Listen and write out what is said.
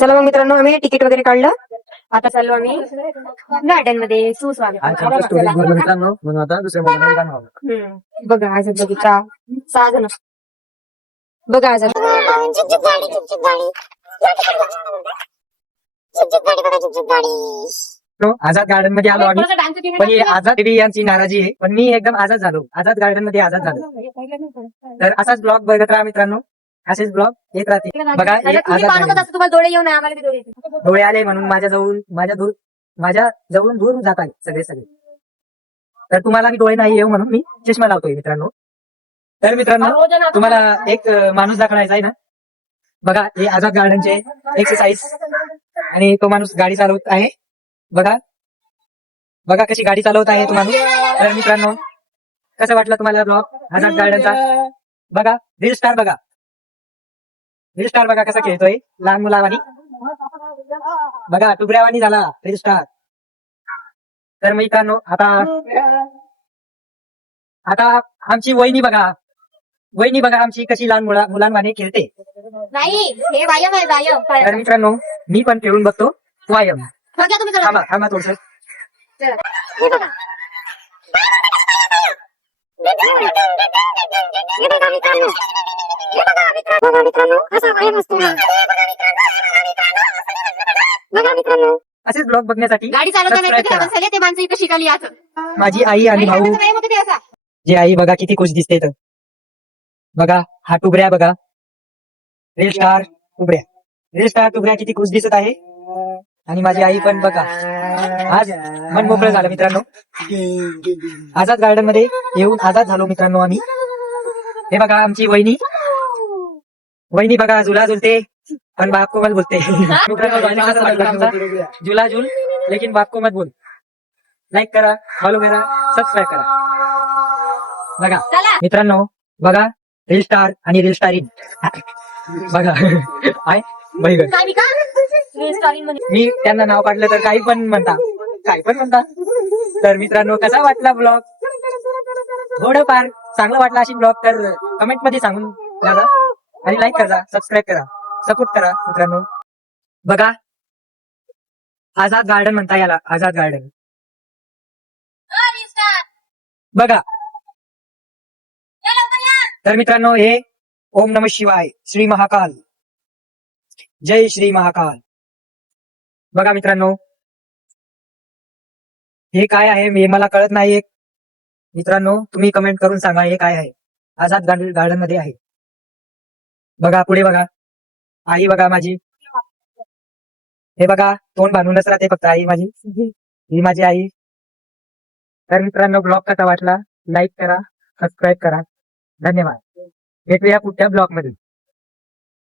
चला मग मित्रांनो, आम्ही तिकीट वगैरे काढलं. आता चाललो आम्ही गार्डन मध्ये. सुस्वागत. मित्रांनो म्हणून आता दुसऱ्या बघा आज बगीचा 6 जण. बघा आज आझाद गार्डन मध्ये आलो आम्ही. पण ही आझाद देवी यांची नाराजी आहे. पण मी एकदम आझाद झालो. आझाद गार्डन मध्ये आझाद झालो. तर असाच ब्लॉग बघत राहा मित्रांनो. असेच ब्लॉग येत राहतील. बघा हे आझाद गार्डन. तुम्हाला डोळे येऊन आम्हाला बी डोळे येतील. डोळे आले म्हणून माझ्या जवळून दूर जात आहे सगळे. तर तुम्हाला बी डोळे नाही येऊ म्हणून मी चष्मा लावतोय मित्रांनो. तर मित्रांनो तुम्हाला एक माणूस दाखवायचा आहे ना. बघा हे आझाद गार्डनचे एक्सरसाइज. आणि तो माणूस गाडी चालवत आहे. बघा कशी गाडी चालवत आहे तो माणूस. तर मित्रांनो कसं वाटलं तुम्हाला ब्लॉग आझाद गार्डनचा. बघा रील स्टार बघा कसा खेळतोय लहान मुलावानी. बघा टुबऱ्यावानी झाला रील स्टार. तर मित्रांनो आता आमची वहिनी बघा आमची कशी लहान मुलांवानी खेळते. नाही हे व्यायाम आहे व्यायाम. तर मित्रांनो मी पण खेळून बघतो व्यायाम. थांबा थोडस. असेच ब्लॉग बघण्यासाठी गाडी चालवताना ते माणसं इथं शिकाली आज. माझी आई आणि भाऊ. जी आई बघा किती खुश दिसते. तर बघा हा टुबऱ्या बघा. रील स्टार टुबऱ्या किती खुश दिसत आहे. आणि माझी आई पण बघा आज मन मोकळं झालं मित्रांनो. आझाद गार्डन मध्ये येऊन आझाद झालो मित्रांनो आम्ही. हे बघा आमची वहिनी बघा झुला झुलते पण बाप को मत बोलते. मित्रांनो झुला झुल लेकिन बाप को मत बोल. लाईक करा, फॉलो करा, सबस्क्राईब करा. बघा मित्रांनो बघा रील स्टार आणि रील स्टारिंग. बघा आहे मी त्यांना नाव काढलं तर काही पण म्हणता. तर मित्रांनो कसा वाटला ब्लॉग. थोडंफार चांगलं वाटलं अशी ब्लॉग तर कमेंट मध्ये सांगून द्या. आणि लाईक करा, सबस्क्राईब करा, सपोर्ट करा मित्रांनो. बघा आझाद गार्डन म्हणता याला. आझाद गार्डन बघा. तर मित्रांनो हे ओम नमः शिवाय श्री महाकाल. जय श्री महाकाल. बघा मित्रांनो हे काय आहे हे मला कळत नाही. मित्रांनो तुम्ही कमेंट करून सांगा हे काय आहे. आझाद गार्डन मध्ये आहे. बघा पुढे बघा आई बघा माझी. हे बघा तोंड बांधूनच राहते फक्त आई माझी. ही माझी आई. तर मित्रांनो ब्लॉग कसा वाटला लाईक करा, सबस्क्राईब करा. धन्यवाद. भेटूया पुढच्या ब्लॉग मध्ये.